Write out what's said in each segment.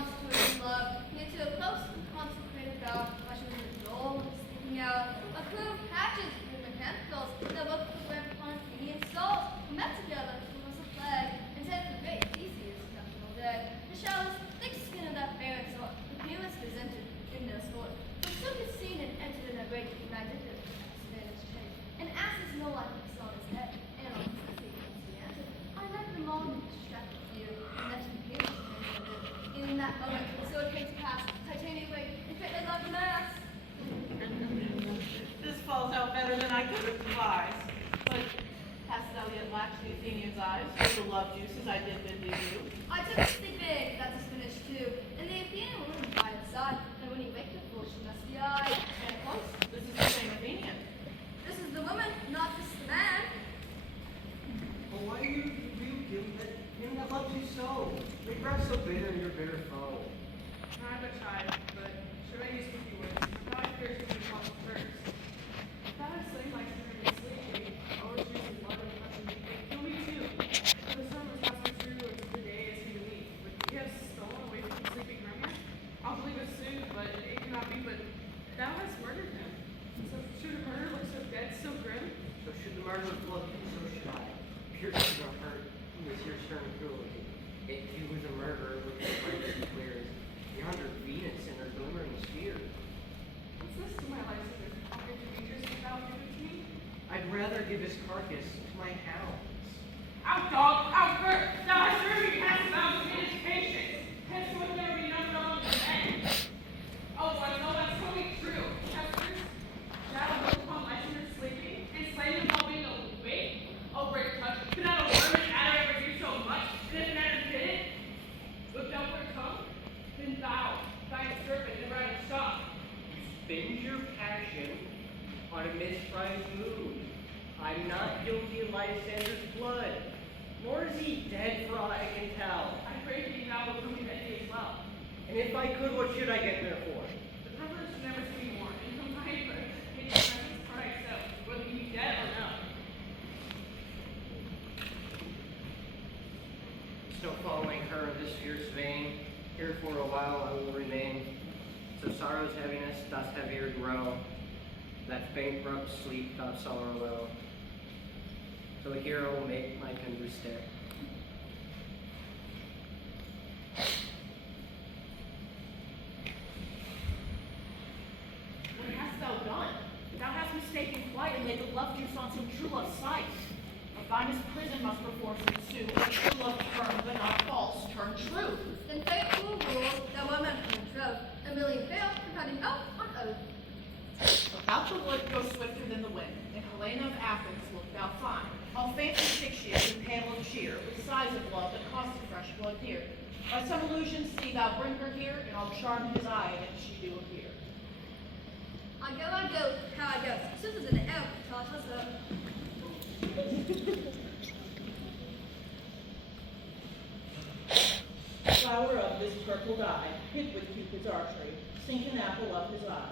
once to in love, yet to a close and consecrated vow, while she was dull and sleeping out. A crew of hatches through the handbills, that looked for where upon Athenian souls, who met together to was a flag, and said the great Theseus' nuptial day. The shallowest, thick skin of that barren sort, the palest presented in their sport, was soon as seen and entered in a great magnificent chase. And asses no like the on his head, and on his feet he answered, I like the moment distracted you, and that you hear in that moment, the sword came to pass, titanium weight, and fit as like mass. This falls out better than I could have devised. But hast thou yet latched the Athenian's eyes for the love juices I did bid thee do? I took a stick big, that is finished too, and the Athenian woman by his side, and when he waked the fool, she must be eyed. And close, this is the same Athenian. This is the woman, not this the man. Well, why do you rebuke him that loves you so? Make perhaps so bitter your bitter foe. I'm a child, but should I use with you words? My God fears to be called first. If thou hast slain my sinner in sleep, all its juices blood and flesh and meat, kill me too. For the sun was passing through, and the day is he to leave. Would he have stolen away from the sleeping Roman? I'll believe it soon, but it cannot be. But thou hast murdered him. So should a murder look so dead, so grim? So should the murder of blood be, so should I. Pierced your heart, who is your stern cruelty. If you was a murderer, with your righteous clears, yonder Venus in her glimmering sphere. What's this to my life, Caesar? Conquer Demetrius if thou give it to me? I'd rather give his carcass to my hounds. Out, dog! Out, bird! Thou hast surely cast about in his patience. Henceforth there be no dog in the end. Oh, I know that's totally true. Chesters, thou look upon my sinner sleeping, and slain him while being awake? Oh, great touch! Could not a worm and adder ever do so much, and if an adder did it, with thou for a tongue? Then thou, thy servant, never had a stop. Spend your passion on a misprized mood. I'm not guilty of Lysander's blood, nor is he dead for aught I can tell. I pray thee thou will come me that day as well. And if I could, what should I get there for? The privilege to never see me more, and come by his presence for thyself, whether he be dead or no. Still following her in this fierce vein, here for a while I will remain. So sorrow's heaviness doth heavier grow, that bankrupt sleep doth sorrow low. So the hero will make my tender stay. What hast thou done? Thou hast mistaken quite and laid the love juice on some true love's sight. A finest prison must perforce ensue, and true love firm, but not false, turn true. Then faithful rules that one man can troth, a million fail, depending oath on oath. About the wood go swifter than the wind, and Helena of Athens look thou fine. All fancy fictious and pale of cheer, with sighs of love that cost the fresh blood dear. By some illusion see thou bring her here, and I'll charm his eye, and she do appear. I go, how I go. Sisters in the elf, taught us up. Flower of this purple dye, hid with Cupid's archery, sink an apple of his eye.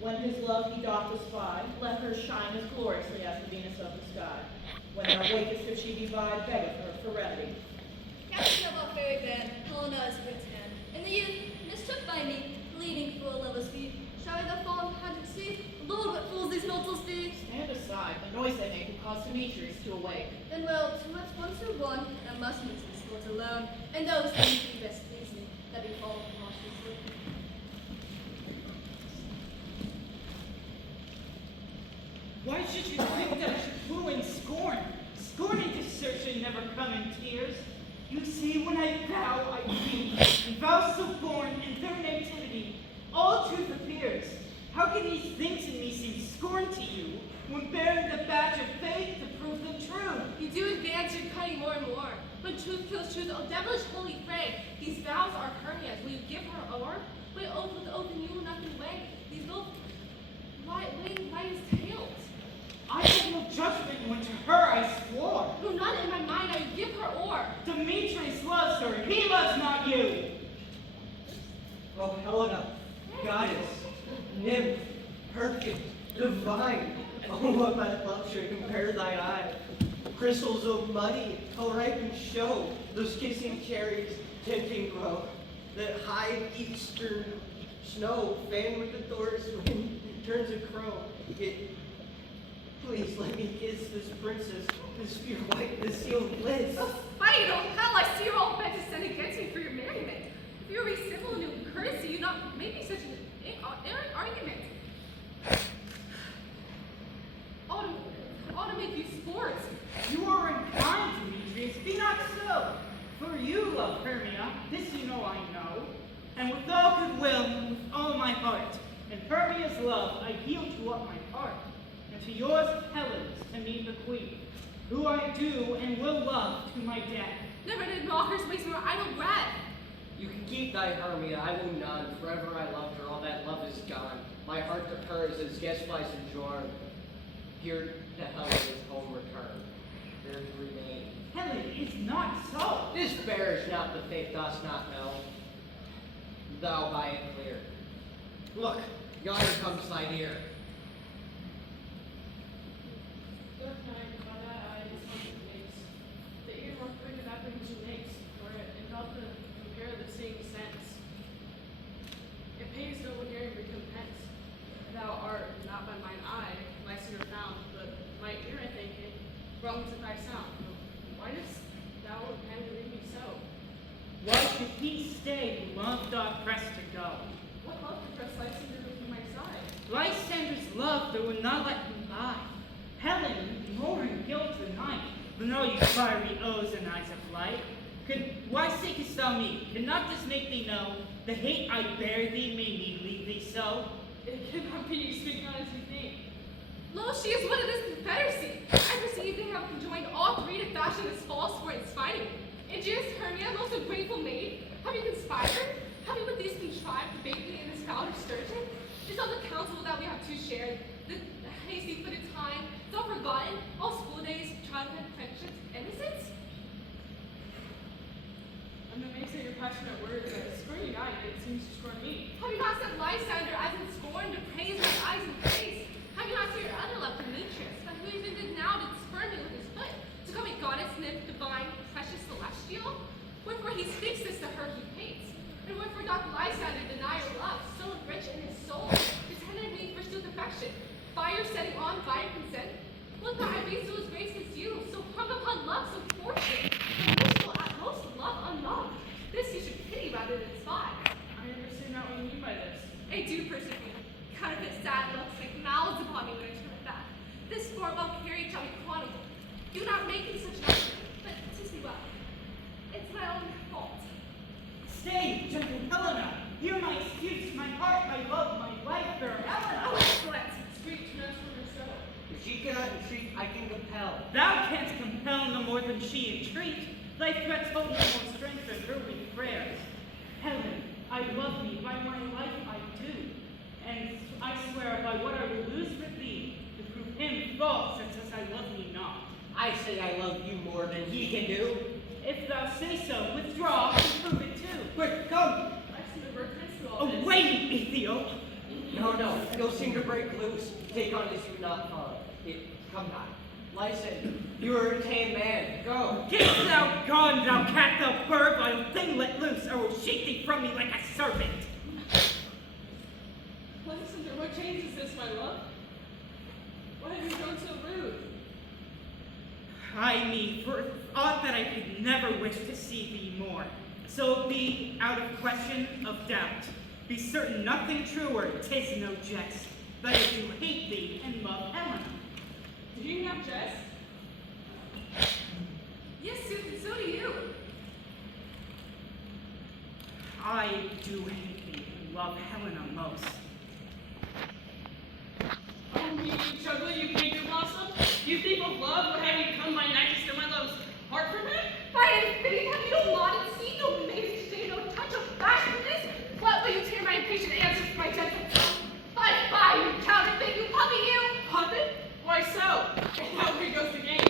When his love he doth espy, let her shine as gloriously as the Venus of the sky. When thou wakest if she be by, beg of her for remedy. Captain of our fairy band, Helena is wit's hand, and the youth mistook by me, leading for a lover's feet. Shall we the fallen pageant see? Lord, what fools these mortals be! Stand aside, the noise they make will cause Demetrius to awake. Then well, two at once are one, and must meet this sport alone, and those things be best pleasing, that be fall from monstrous sleep. Why should you think that I should woo and scorn? Scorn and desertion never come in tears. You see, when I vow I be, and vows so born in their nativity, all truth appears. How can these things in me seem scorn to you, when bearing the badge of faith to prove them true? You do advance your cutting more and more. When truth kills truth, oh devilish holy fray, these vows are hernias. Will you give her o'er? Wait, oath with oath, and you will nothing weigh. These both weighing right as tails. I have no judgment when to her I swore. No, not in my mind, I would give her o'er. Demetrius loves her, he loves not you. Oh, Helena, goddess, nymph, perfect, divine, oh, what my love should compare thine eye. Crystals of muddy, how ripe and show, those kissing cherries tempting grow. that high eastern snow, fanned with the doors wind, turns a crow. Yet, please let me kiss this princess, this pure white, this seal of bliss. Oh, fight, oh hell, I see you're all bent to send against me for your merriment. If you were civil and in courtesy, you'd not make me such an argument. Ought to make you sports. You are unkind, Demetrius. Be not so. For you love Hermia, this you know I know, and with all goodwill and with all my heart. In Hermia's love I yield you up my heart, and to yours Helen's, to me the queen, who I do and will love to my death. Never did mockers waste more idle breath. You can keep thy Hermia, I will none. Forever I loved her, all that love is gone. My heart to hers as guest by sojourn. Here to Helen is home return. There to remain. Helen is not so. This bears not the faith dost not know. Thou by it clear. Look, yonder comes thine ear. Doth night by that eye his hunter makes. The ear more quick of apprehension makes, for it doth compare the same sense. It pays no hearing recompense. Thou art not by mine eye, Lysander found, but my ear I think it, wrong to thy sound. Why dost thou intend to leave me so? Why should he stay who love doth press to go? What love to press Lysander from my side? Lysander's love that would not let him lie. Helen, more in guilt than I, than all you fiery O's and eyes of light. Why seekest thou me? Cannot this make thee know the hate I bear thee made me leave thee so? It cannot be, you speak not as you think. Lo, she is one of this confederacy. I perceive they have conjoined all three to fashion this false for its fighting. Aegeus, Hermia, most ungrateful maid, have you conspired? Have you with these contrived to bait me in this foul sturgeon? Is all the counsel that we have to share, the hasty-footed time, is all forgotten, all school days, childhood, friendships, innocence? And the makes of your passionate words that scorn eye, it seems to scorn me. Have you not set Lysander as in scorn to praise my eyes and face? Have you not seen your other love, Demetrius, but who even did now to spurn me with his foot, to call me goddess, nymph, divine, precious, celestial? Wherefore he speaks this to her he hates, and wherefore doth Lysander deny your love, so rich in his soul, to tender me forsooth affection, by your setting on, by your consent? Look that I raised to his grace as you, so hung upon love, so fortunate, so wishful at most love unloved. This you should pity rather than despise. I understand not what you mean by this. I do persecute. Counterfeit sad looks like mouths upon me when I turn back. This sport well carried shall be chronicled. Do not make me such an argument, but tis me well. It's my own fault. Stay, gentle Helena. Hear my excuse, my heart, my love, my life, fair Helena. Oh, excellent. Speak to us from yourself. If she cannot entreat, I can compel. Thou canst compel no more than she entreat. Thy threats hold no more strength than her weak prayers. Helen, I love thee, by my life I do. And I swear by what I will lose with thee, to prove him false and says I love thee not. I say I love you more than he can do. If thou say so, withdraw and prove it too. Quick, come! Lysander returns to all this. Away, Ethiop! No, you'll seem to break loose. Take on as you not fond. Come not. Lysander, you are a tame man. Go. Get thou gone, thou cat, thou bird, vile thing let loose, or will shake thee from me like a serpent. Lysander, what change is this, my love? Why have you grown so rude? I me, for aught that I could never wish to see thee more. So be out of question of doubt. Be certain nothing truer, 'tis no jest, that I do hate thee and love Helena. Do you not jest? Yes, Susan, so do you. I do hate thee and love Helena most. Oh, me, you juggler, you painter blossom! You thief of love, what have you come my night to steal my love's heart from me? By his faith, have you no modesty, no maid's no touch of bashfulness? What will you tear my impatient answers to my gentle tongue? By you counterfeit, you puppy, you! Puppet? Why so? And now here goes the game.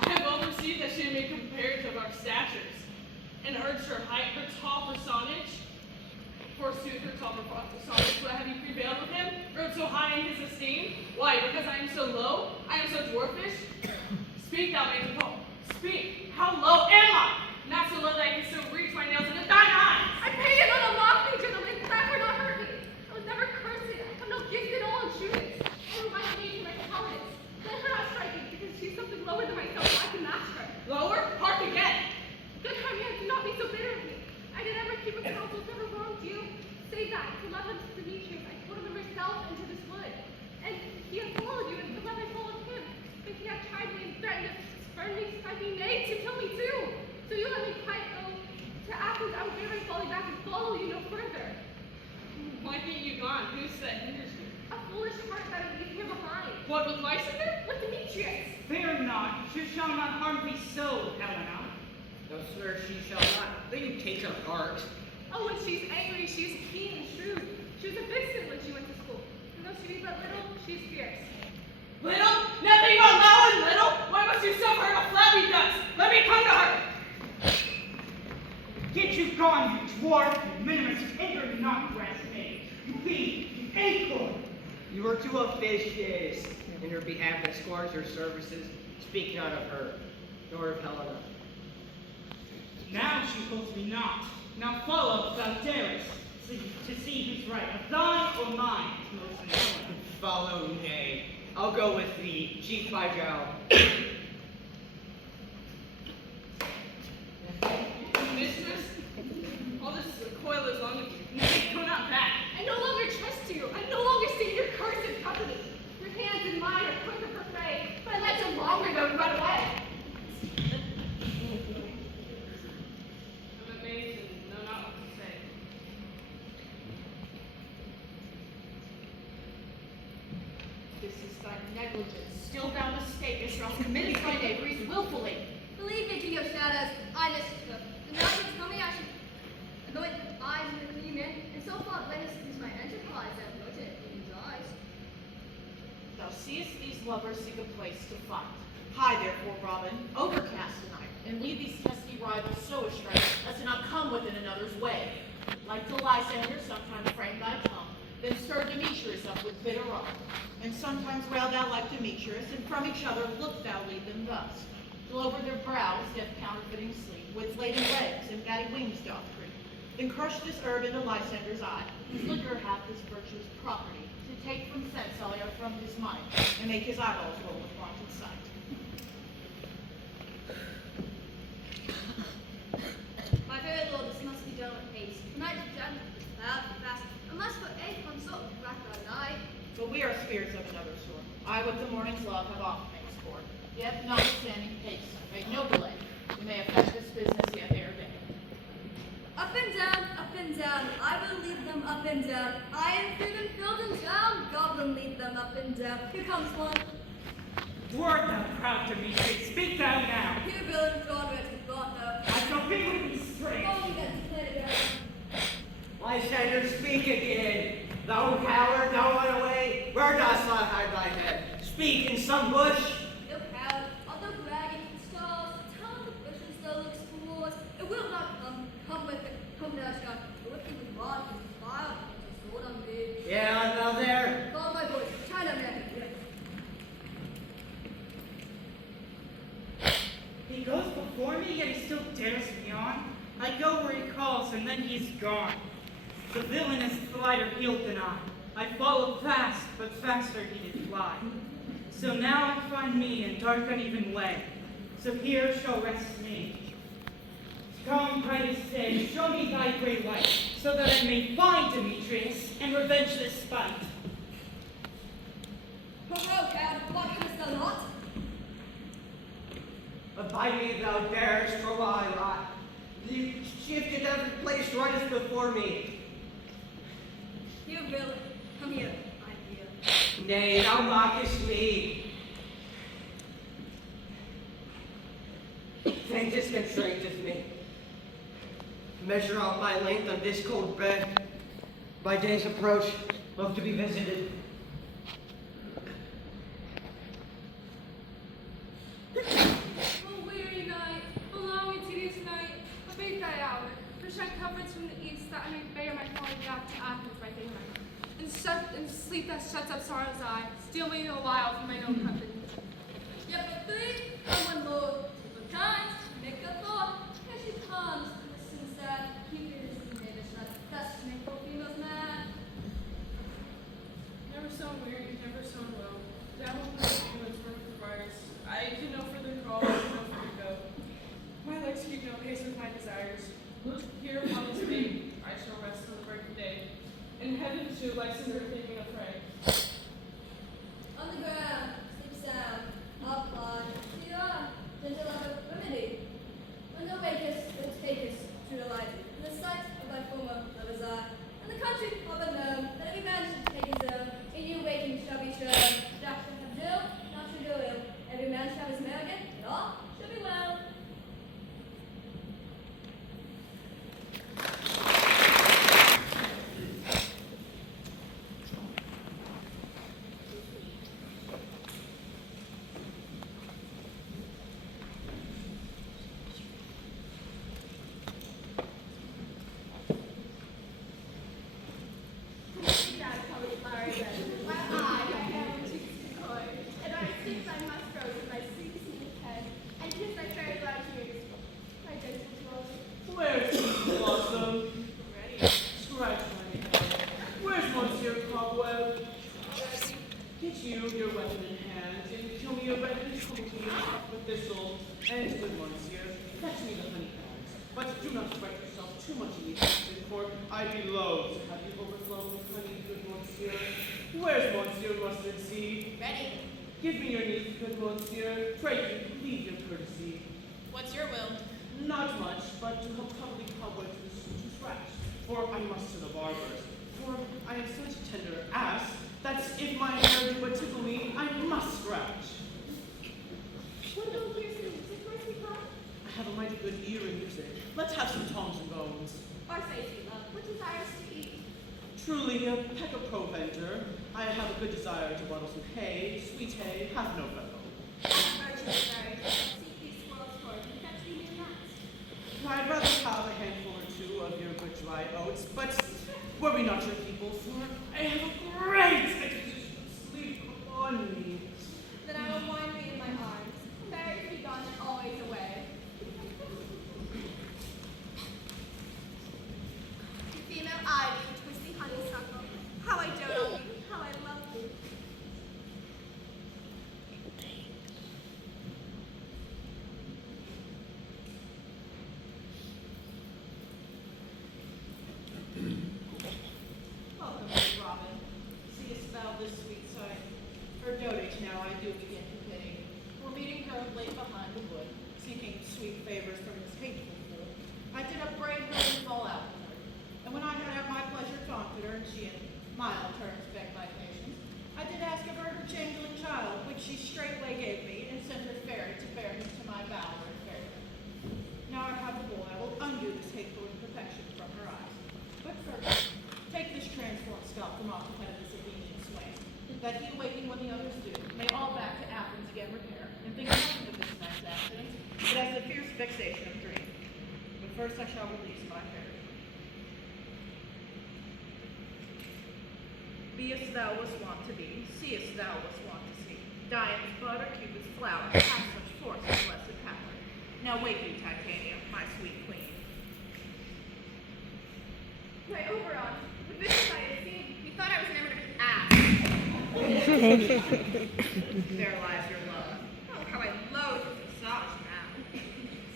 I have well perceived that she had made comparative of our statures, and urged her height, her tall personage. Forsooth, her tall personage, but have you prevailed with him? Grown so high in his esteem? Why, because I am so low? I am so dwarfish? Speak, thou maid of Speak! How low am I? Not so low that I can still reach my nails into thine eyes! I pray Hermes might be made to kill me too. So you let me kite to Athens. I would never follow back and follow you no further. Why can't you gone? Who's that hinders you? A foolish heart that I leave here behind. What with Lysander? With Demetrius. Fear not, you shall not harm me so, Helena. No, sir, she shall not. Let you take her heart. Oh, when she's angry, she's keen and shrewd. She was a vixen when she went to school. And though she be but little, she's fierce. Little? Nothing will know in little? Why must you suffer in a flabby dust? Let me come to her! Get you gone, you dwarf, you minimus, hinder not rest me. You thief, you acorn. You are to a fish, yes, in her behalf that scorns her services. Speak not of her, nor of Helena. Now she holds me not. Now follow, if thou darest, to see who's right, of thine or mine, most important. Follow, nay. I'll go with thee, chief by jowl. Mistress? All this coil is long of you. Nay, go not back. I no longer trust you. I no longer see your cursed company. Your hands and mine are quicker for prey, but I let you long ago run away. I'm amazed and know not what to say. This is thy negligence. Still thou mistakest, or else committest thy knaveries willfully. Believe me, King of Shadows, I misstook. And now you tell me I should anoint eyes with a new man, and so far blameless is my enterprise that anointed in his eyes. Thou seest these lovers seek a place to fight. Hie therefore, Robin, overcast tonight, and lead these testy rivals so astray as to not come within another's way. Like the Lysander, sometimes frame thy tongue, then stir Demetrius up with bitter wrath. And sometimes rail thou like Demetrius, and from each other look thou lead them thus. Till over their brows death counterfeiting sleep, with laden legs and batty wings doth creep. Then crush this herb into Lysander's eye, whose liquor hath his virtuous property, to take from sense all air from his mind, and make his eyeballs roll with wanton sight. My fair lord, this must be done with haste. Tonight is done with cloud and fast. Unless for a consort to rack our night. But we are spirits of another sort. I with the morning's love have often made sport. Yet notwithstanding haste, make no delay. We may effect this business yet ere day. Up and down, I will lead them up and down. I am food and filled and down, goblin lead them up and down. Here comes one. Word thou proud Demetrius, speak thou now. Here villain Broadway to thought though. I shall be with thee straight. Only that declared it. Lysander, speak again. Thou coward, thou runaway, where dost thou hide thy head? Speak in some bush. No coward, although bragging stars, tell the bushes though looks towards. It will not come with it, come thou shalt. But with you with rod and fire, and sword on me. Yeah, art thou there? Call my voice, China man. He goes before me, yet he still dares me on. I go where he calls, and then he's gone. The villain is lighter heeled than I follow fast, but faster he did fly. So now I find me in dark uneven way. So here shall rest me. Come, brightest day, show me thy great light, so that I may find Demetrius and revenge this spite. Ho ho, coward, what comest thou not? Abide me if thou darest, for while I rot. The shifted every place runneth before me. Here, villain, come here, I'm here. Nay, thou mockest me. Faintest constrainteth me. Measure out my length on this cold bed. By day's approach, love to be visited. O weary night, a long and tedious night, abate thy hour, for shine coverings from the east, that I may bear my calling back to Athens by daylight. And sleep that shuts up sorrow's eye, steal me a while from mine own company. Yet but three, come one Lord, but kind, make a thought, here she comes, listen sad, keep your listening neighbors shut, thus to make poor females mad. Never sown weary, never sown low. Dabbled in the ambulance, worked with briars. I can no further call, no further go. My legs keep no pace with my desires. Look here upon this babe, I shall rest till the break of day. In heaven too, Lysander thinking of prey. On the ground, sleep sound, up high, see on, then much in the kitchen, for I'd be loath to have you overflow with honey, good monsieur. Where's Monsieur Mustard Seed? Ready? Give me your niece, good monsieur. Pray you, leave your courtesy. What's your will? Not much, but to help cover the cobweb to scratch. For I must to the barber's. For I am such a tender ass, that if my hair do but tickle me, I must scratch. What do you hear, sweet mercy, come? I have a mighty good ear in music. Let's have some toms and bones. Or say, sweet love, what desires to eat? Truly, a peck of provender. I have a good desire to bottle some hay, sweet hay, half no fellow. Merchant desires to seek these squirrels for it and fetch thee new nuts. I'd rather have a handful or two of your good dry oats, but worry not your people, for I have a great expedition of sleep upon me. Then I will wind thee in my arms, married to be gone and always away. Female ivy, twisty honeysuckle, how I dote on thee, how I love thee. Welcome, Miss Robin. Seest thou this sweet sight? Her dotage now I do begin to pity. For meeting her late behind the wood, seeking sweet favors from this hateful fool, I did upbraid her and fall out with her. And when I had at my pleasure taunted her, and she in mild terms begged my patience, I did ask of her her changeling child, which she straightway gave me, and sent her fairy to bear him to my bower and fairy. Now I have the boy, I will undo this hateful imperfection from her eyes. But first, take this transformed scalp from off the head of this Athenian swain, that he awaking when the others do, may all back to Athens again repair, and think nothing of this night's accident, but as the fierce vexation of dream. But first I shall release my fairy. Beest thou was wont to be, seest thou was wont to see. Dian's bud or Cupid's flower hath such force and blessed power. Now wake you, Titania, my sweet queen. My Oberon, the visions I had seen, you thought I was enamored of his ass. There lies your love. Oh, how I loathe his massage now.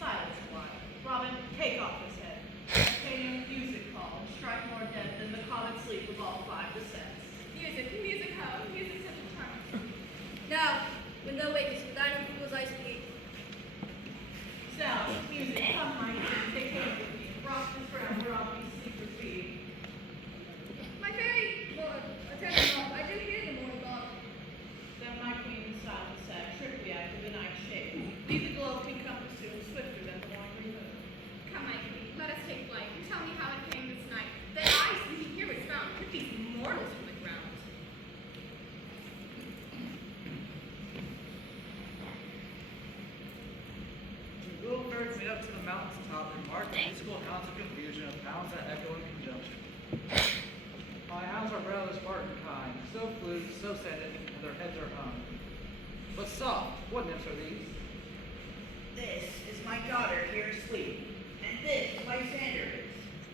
Silence a while. Robin, take off his head. Titania, music call, and strike more dead than the common sleep of all 5 descents. Music, how? Music such a charm. Now, when thou wakest, with thine fool's I speak. Sound, music, come my king, take hand with me, and rock this ground where I'll be sleep for speed. My fairy lord, attend not, I do hear the morning gong. Then my queen silent sat, trickery after the night's shade. Leave the glow can come soon, swifter than the morning remove. Come, my king, let us take flight, and tell me how it came this night that I, sleeping here, was found, took these mortals from the ground. The little birds made up to the mountain's top and marked the musical hounds of confusion of hounds that echo in conjunction. My hounds are rather Spartan kind, so flute, so scented, and their heads are hung. But soft, what nymphs are these? This is my daughter here asleep, and this Lysander's,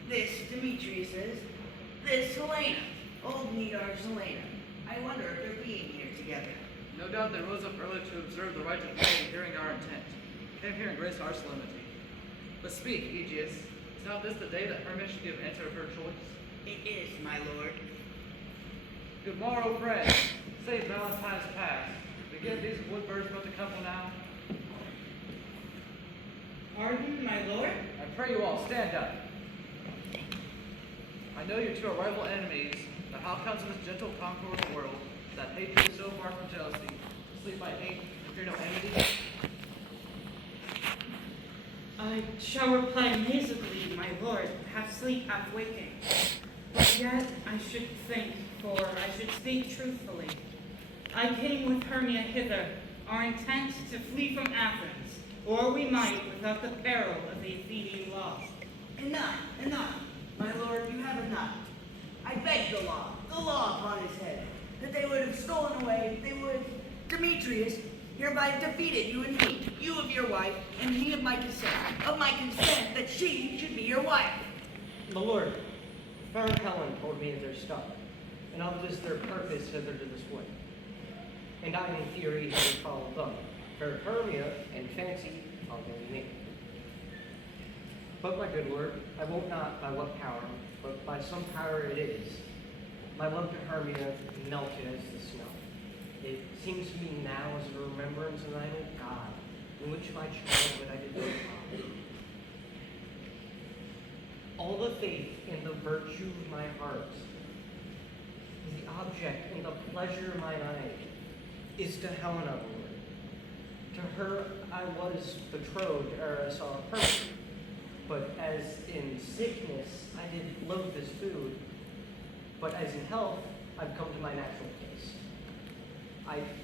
this Demetrius's, this Helena, old Nedar's Helena. I wonder if they're being here together. No doubt they rose up early to observe the rite of day, hearing our intent. Came here and grace our solemnity. But speak, Aegeus, is not this the day that Hermes should give answer of her choice? It is, my lord. Good morrow, friends. Say Valentine's past. Begin these wood birds but to couple now. Pardon, my lord? I pray you all, stand up. I know you two are rival enemies, but how comes in this gentle concord world that hatred is so far from jealousy? Sleep by hate, fear no enmity? I shall reply musically, my lord, half sleep, half waking. But yet I should think, for I should speak truthfully. I came with Hermia hither, our intent to flee from Athens, or we might without the peril of the Athenian law. Enough, enough. My lord, you have enough. I beg the law upon his head, that they would have stolen away, they would, Demetrius, hereby defeated you and me, you of your wife, and me of my consent that she should be your wife. My lord, fair Helen told me of their stuff, and of this their purpose hither to this wood. And I in theory had followed them, fair Hermia, and fancy following me. But my good lord, I wot not by what power, but by some power it is. My love to Hermia melted as the snow. It seems to me now as a remembrance of thine old God, in which my childhood I did live on. All the faith and the virtue of my heart, the object and the pleasure of mine eye, is to Helena, Lord. To her I was betrothed ere I saw her. But as in sickness I did loathe this food, but as in health I've come to my natural taste.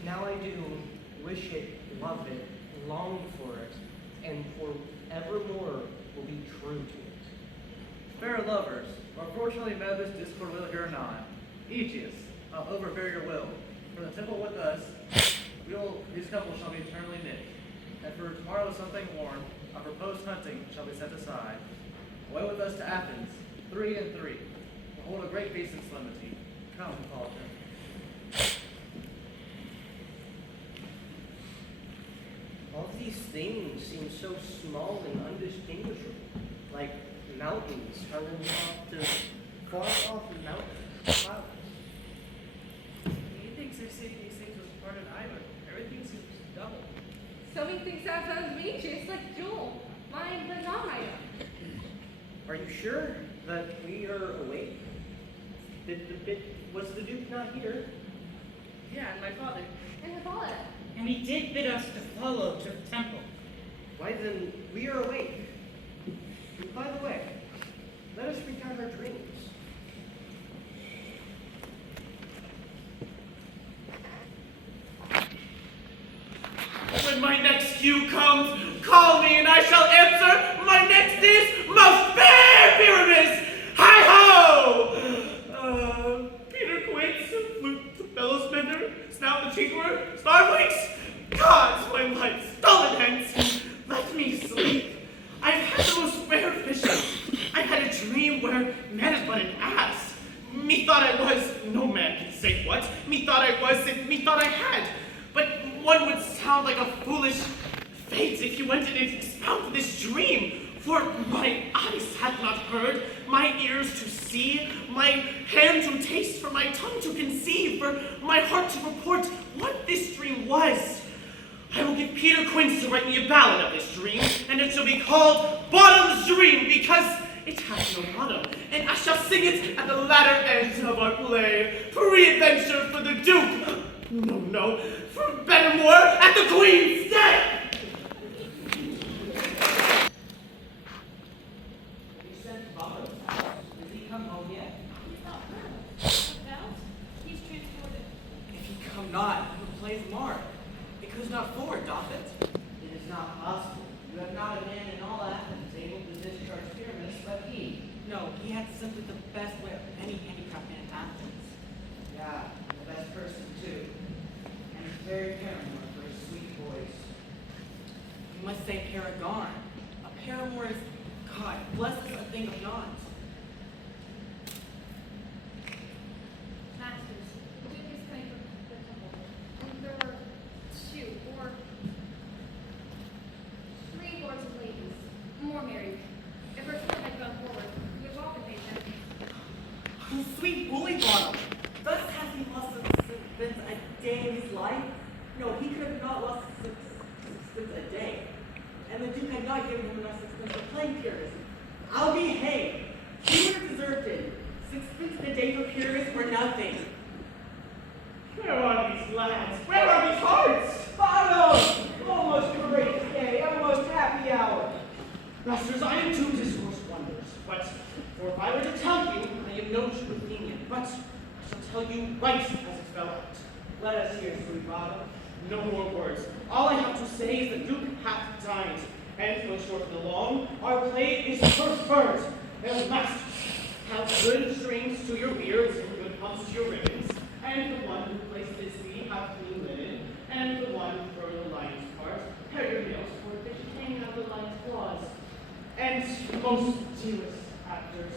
Now I do wish it, love it, long for it, and for evermore will be true to it. Fair lovers, unfortunately met this discord will here anon. Aegeus, I'll overbear your will. For the temple with us, these couples shall be eternally knit. And for tomorrow something warm, our proposed hunting shall be set aside. Away with us to Athens, 3 and 3. We'll hold a great feast in solemnity. Come, Hippolyta. All these things seem so small and undistinguishable, like mountains turned off to far off mountains, clouds. Methinks I see these things was part of either. Everything seems double. So many things outside of me, just like Jewel. Mine, but not mine. Are you sure that we are awake? Was the Duke not here? Yeah, and my father. And her father. And he did bid us to follow to the temple. Why then, we are awake. By the way, let us recount our dreams. When my next cue comes, call me and I shall answer. My next is most fair Pyramus. Hi-ho! Peter Quince, flute the bellows mender, snout the tinkerer, starflakes. Gods, my life, stolen hence. Let me sleep. I've had the most rare vision. I had a dream where man is but an ass. Methought I was, no man can say what. Methought I was, and methought I had. But one would sound like a foolish fate if you went and expounded this dream. For my eyes had not heard, my ears to see, my hand to taste, for my tongue to conceive, for my heart to report what this dream was. I will get Peter Quince to write me a ballad of this dream, and it shall be called Bottom's Dream, because it has no bottom, and I shall sing it at the latter end of our play. Pre-adventure for the Duke. No, for Bettermore at the Queen's Day. You sent Robert out. Did he come home yet? He's not hurt. About? He's transported. If he come not, who plays Mark? It goes not forward, doth it? It is not possible. You have not a man in all Athens able to discharge Pyramus but he. No, he had simply the best way of any handicapped man in Athens. Yeah, the best person too. And he's very paramour for his sweet voice. You must say paragon. A paramour is, God, bless us a thing of naught. Masters, the Duke is coming from the temple, and there were 2 or 3 lords and ladies, more married. If her son had gone forward, we would often made them. Oh, sweet bully bottom. Thus has he lost sixpence a day in his life? No, he could have not lost sixpence a day. And the Duke had not given him enough sixpence for playing Pyrrhus. I'll be hanged. He would have deserved it. Sixpence a day for Pyrrhus were nothing. Where are these lads? Where are these hearts? Bottom! Almost a great day, almost happy hour. Masters, I am doomed to discourse wonders, but for if I were to tell you, I am no true Athenian, but I shall tell you right as it fell out. Let us hear, sweet bottom. No more words. All I have to say is the Duke hath dined, and no short of the long, our play is preferred. And masters, have good strings to your beards and good pumps to your ribbons, and the one who plays Thisbe hath clean linen, and the one for the lion's part, pare your nails for they should hang out the lion's claws. And most dearest actors,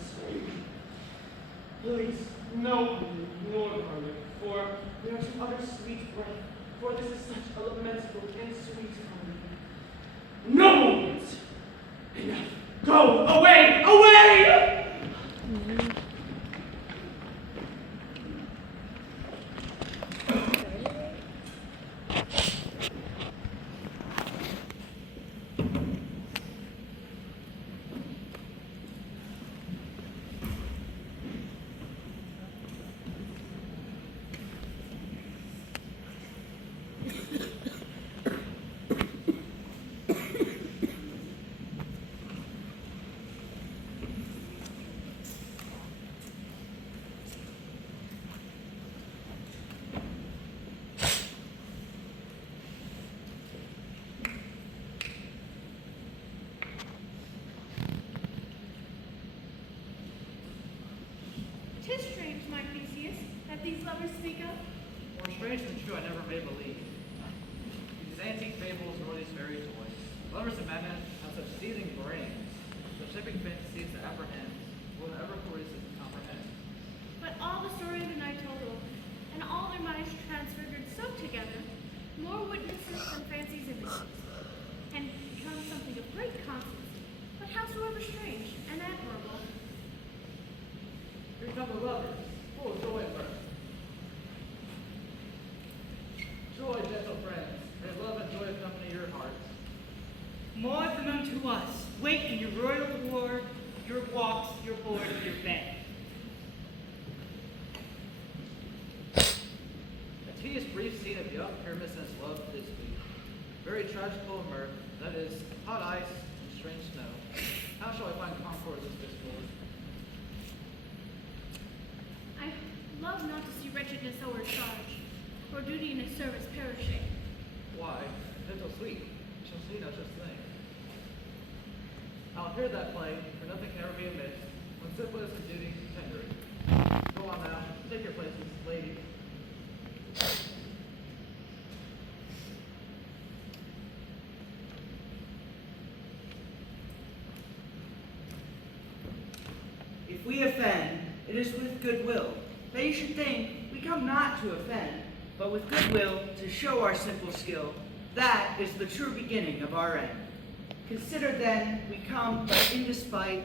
please, no honey nor garlic, for there are 2 other sweet breath, for this is such a lamentable and sweet harmony. No moment! Enough! Go away! Away! "'Tis strange, my Theseus, that these lovers speak of. More strange than true, I never may believe. These antique fables nor these fairy toys. Lovers and madmen have such seething brains, such shipping fantasies to apprehend, more than ever courtesies to comprehend. But all the story of the night told over, and all their minds transfigured so together, more witnesses than fancy's images, and become something of great constancy, but howsoever strange and admirable. Here come the lovers, full of joy and mirth. Joy, gentle friends, may love and joy accompany your hearts. More than unto us, wait in your royal ward, your walks, your board, your bed. A tedious brief scene of young Pyramus and his love for this week. Very tragical of mirth, that is, hot ice and strange snow. How shall I find concord with this discord? I love not to see wretchedness overcharged, or duty in his service perishing. Why, gentle sweet, we shall see no such thing. I'll hear that play, for nothing can ever be amiss, when simplest and duty tendering. Go on now, take your places, ladies. If we offend, it is with goodwill, that you should think we come not to offend, but with goodwill to show our simple skill. That is the true beginning of our end. Consider then, we come but in despite,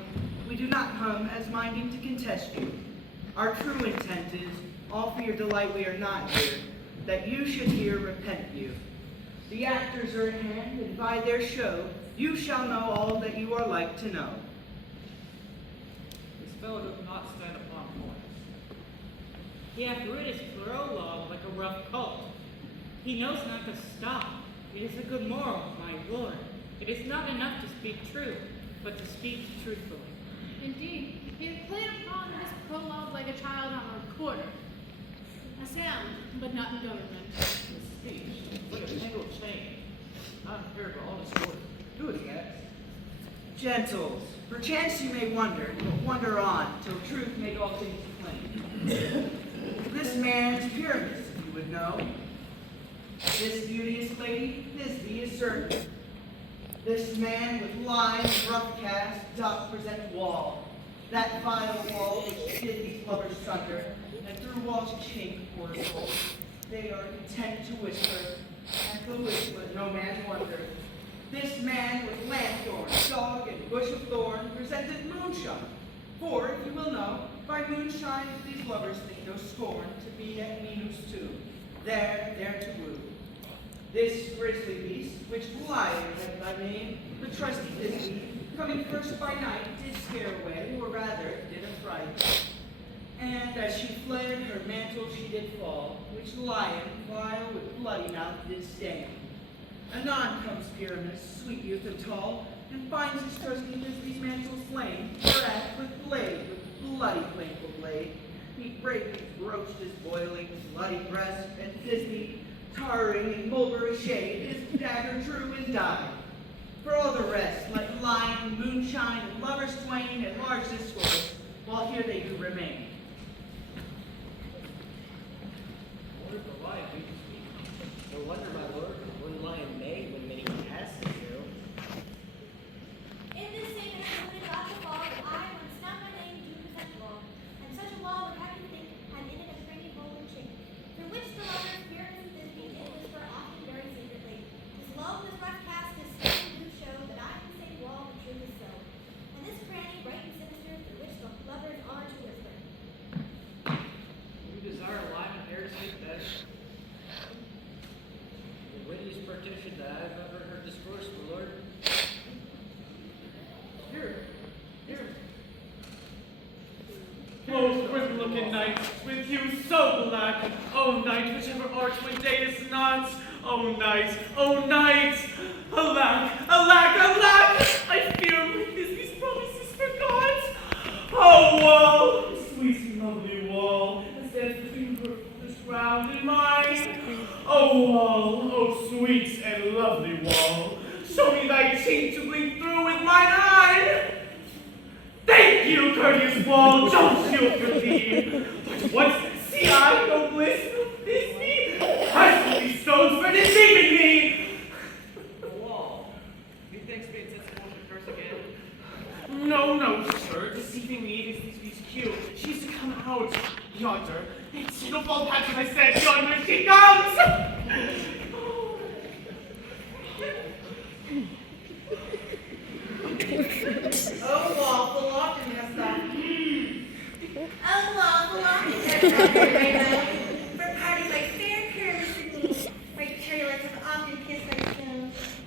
we do not come as minding to contest you. Our true intent is, all for your delight we are not here, that you should here repent you. The actors are at hand, and by their show, you shall know all that you are like to know. This fellow does not stand upon points. He hath rid his prologue like a rough colt. He knows not to stop. It is a good moral, my lord. It is not enough to speak true, but to speak truthfully. Indeed, he had played upon his prologue like a child on a recorder. A sound, but not in government. His speech is like a tangled chain, not impaired by all discord. Do it, Max. Gentles, perchance you may wonder, but wonder on, till truth make all things plain. This man is Pyramus, if you would know. This beauteous lady, Thisbe is certain. This man with lines rough cast doth present wall. That vile wall which did these lovers sunder, and through wall's chink poor soul. They are content to whisper, and the whisper no man wonder. This man with lanthorn, dog, and bush of thorn presented moonshine. For, if you will know, by moonshine these lovers think no scorn to be at Minos too, there to woo. This grisly beast, which Lion had by name, the trusty Thisbe, coming first by night, did scare away, or rather, did affright. And as she fled, her mantle she did fall, which Lion, vile with bloody mouth, did stain. Anon comes Pyramus, sweet youth and tall, and finds his trusty Thisbe's mantle slain, whereat with blade, with bloody plainful blade, he bravely broached his boiling, bloody breast, and Thisbe, towering in mulberry shade, his dagger drew and died. For all the rest, like lion, moonshine, and lovers twain, enlarge this discourse, while here they do remain. What if the lion beat the speak? No wonder, my lord, one lion may when many has to do. In this same interlude got the law that I, when snubbed my name, do present law, and such a law would have you think had in it a stringy golden chink, through which the lovers Pyramus and Thisbe did whisper often very secretly. His love was rough cast, his skin do show that I can say wall the truth is so. And broken night, with you so black. Oh night, whichever art when day is not. Oh night, alack, alack, alack! I fear my Thisbe's promises forgot. Oh wall, sweet and lovely wall, that stands between her father's ground and mine. Oh wall, oh sweet and lovely wall, show me thy cheek to blink through with mine eye. Thank you, courteous wall, don't shield for thee. But what see I, no bliss, no Thisbe? Cast these stones for deceiving me. The wall. Methinks me insensible to curse again. No, sir, deceiving me is Thisbe's cue. She's to come out yonder. It's no fault patch, as I said, yonder she comes. Oh, lawful often hast thou. Oh, lawful often hast thou, for parting my fair careless in me. My careless have often kissed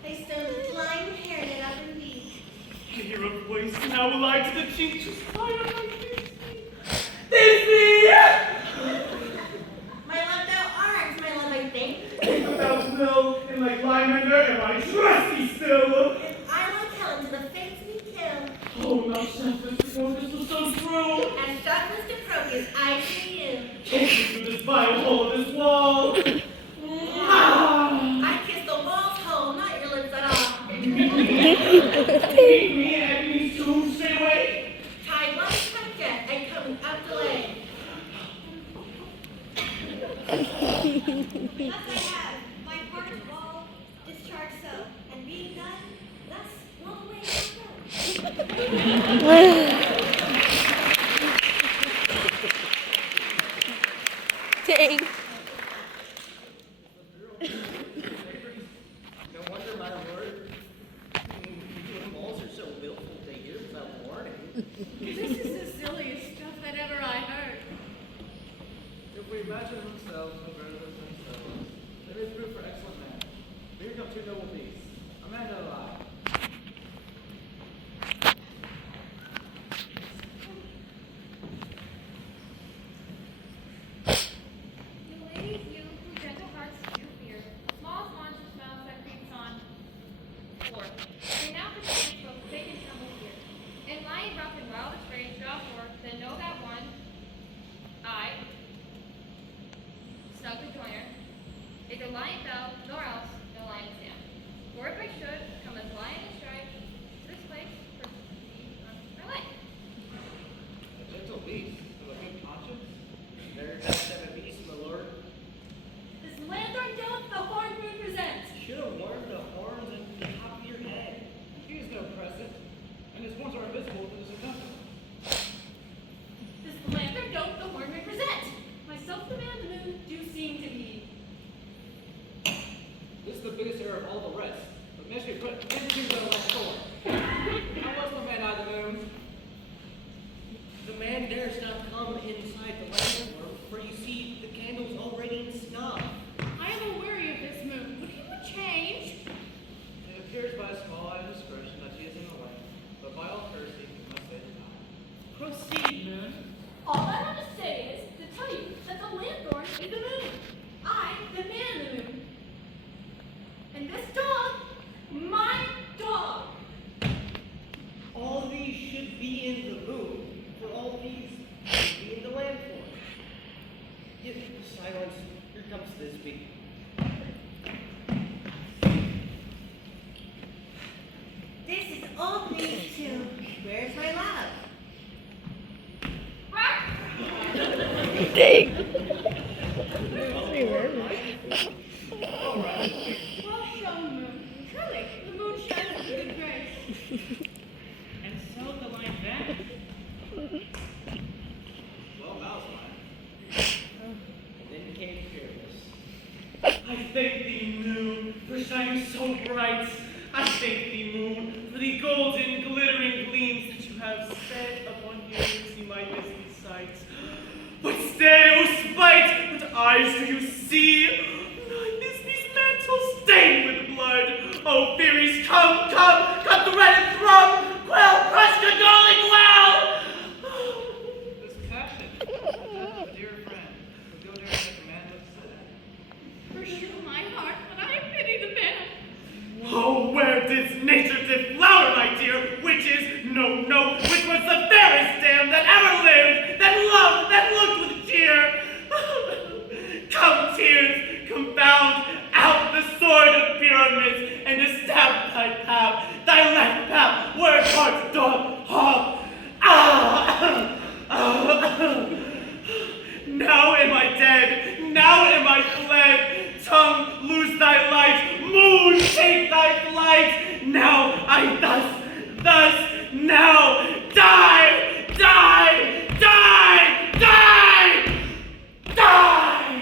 thy stones blind hair that up in thee. I hear a voice, now will I to the cheek just fire my Thisbe! My love, thou art, my love, I think. Thou will, and like Lymander, am I trusty still? If I will tell unto the fates we kill. Oh, thou shameless Proteus was so true. And darkness to Proteus, I see you. Kiss me through this vile hole of this wall. I kiss the wall's hole, not your lips at all. Take me and me soon straight away. Tie one tight death and coming up delay. Thus I have my part all discharged so, and being done, thus roll away Dang. No wonder, my lord. You balls are so willful to hear without warning. This is the silliest stuff that ever I heard. If we imagine themselves no better than themselves, they may prove for excellent men. Here come two noble beasts, a man and a lion. You ladies, you who gentle hearts do fear, small swans who smells that creeps on forth. They now perchance both thick and tremble here. And lying rough and wild as rage, draw forth, then know that one, I, snug the joiner, is a lion bell, nor else no lion stand. For if I should come as lion and strive to this place for my life. A gentle beast of a good conscience. Very best of a beast, my lord. This lanthorn doth the horn moon presents. Should have worn the horns and the top of your head. He is no present, and his horns are invisible to the circumference. This lantern doth the horn moon present. Myself the man the moon do seem to be. This is the biggest error of all the rest, but must be put into the left sword. How was the man out of the moon? The man dares not come inside the lantern, for you see, the candle's already in snuff. I am aweary of this moon. Would he would change? It appears by a small indiscretion that he is in the way, but by all courtesy, we must say denied. Proceed, Moon. All I have to say is to tell you that the lanthorn is the moon. I, the man the moon. And this dog, my dog. All these should be in the moon, for all these should be in the lantern. Give silence. Here comes Thisbe. This is all these two. Where's my love? Dang. Well shown, moon. Truly, the moon shines with good grace. And so the line back. Well, mouse line. Then came Fearless. I thank thee, moon, for shining so bright. I thank thee, moon, for the golden, glittering gleams that you have set upon here to see my busy sight. But stay, O spite, what eyes do you see? My Thisbe's mantle stained with blood. Oh, Furies, come, cut the red and thrum, quell, crush the galling quell! This passion, I fled. Tongue, lose thy light. Moon, take thy flight. Now I thus, now die, die, die, die, die.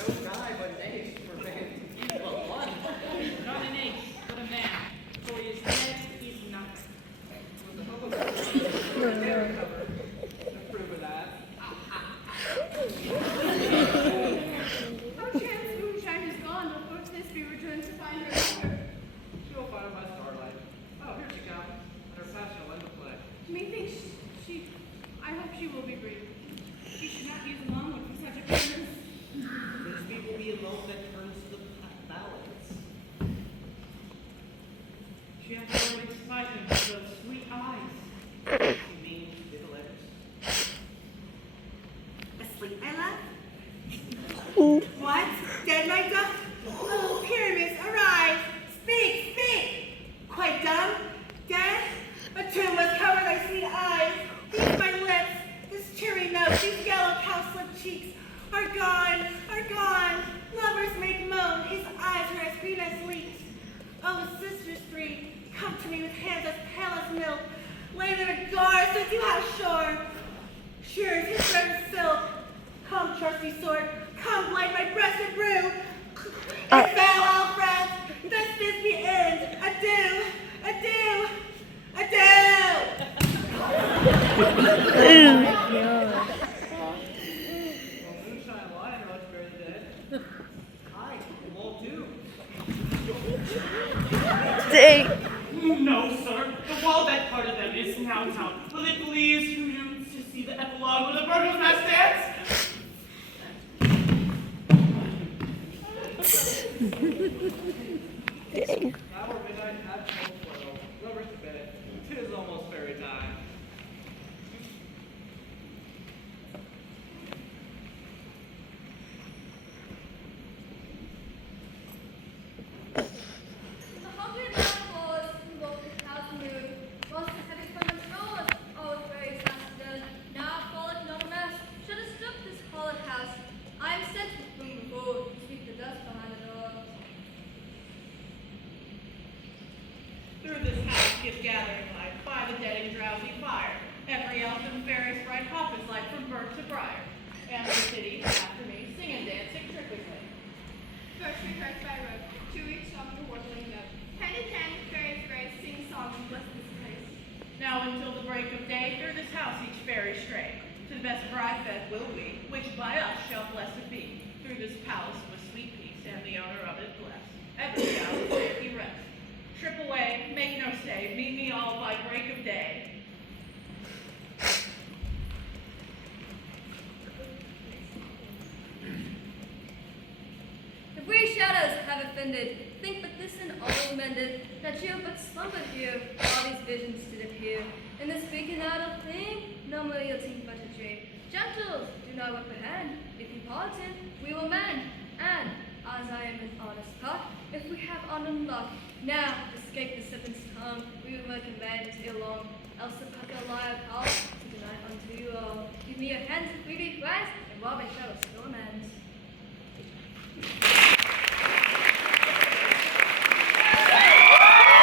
No guy but an ace for man. He's but one. Not an ace, but a man. For he is dead, he's nothing. Approve of that. How chance moonshine is gone before Thisbe returns to find her lover? She will find by starlight. Oh, here she comes. And her passion will end the play. Methinks I hope she will be brief. She should not use a long one for such a purpose. These people be alone that turns the balance. She has always fighting with those sweet eyes. You mean little letters? Asleep, my love? What? Dead, my duck? Oh, Pyramus, arise! Speak, speak! Quite dumb? Dead? A tomb was covered thy sweet eyes. These my lips, this cherry nose, these yellow cowslip cheeks are gone, are gone. Lovers made moan, his eyes were as green as leeks. Oh, sisters three, come to me with hands as pale as milk. Lay their guards as you have shore. Sure as his red silk. Come, trusty sword, come blade my breasted brew. And farewell, friends, thus this the end. Adieu, adieu, adieu. Well, moonshine lion much better dead. Aye, won't do. No, sir. The wall that part of them is now down. Will it please you to see the epilogue where the burglar's mask dance? Now we're midnight at full flow. Lovers to bed. 'Tis almost fairy time. The hungry mouthfuls who walk the house moon, whilst the heavy from rollers, always very faster, now fallen no mess, should have stood this hollow house. I am sent to bring the board to sweep the dust behind the door. Through this house gives gathering light, by the dead and drowsy fire. Every elf and fairy sprite hop is like from bird to briar. And the city, after me, sing and dance intricately. First rehearse by rote, to each song a warbling note. Hand in hand, fairies grace, sing songs and bless this place. Now until the break of day, through this house each fairy stray. To the best bride bed will we, which by us shall blessed be. Through this palace with sweet peace, and the owner of it bless. Every hour safety rest. Trip away, make no stay, meet me all by break of day. The wee shadows have offended, think but this and all is mended, that you have but slumbered here, all these visions did appear. In this speaking idle thing, no more you'll think but a dream. Gentles, do not apprehend, if you pardon, we will mend, and, as I am an honest cock, if we have honor and luck, now, escape the serpent's tongue, we will recommend ere long, else the pucker lie call, to deny unto you all. Give me your hands of greedy Christ, and Robin shall restore.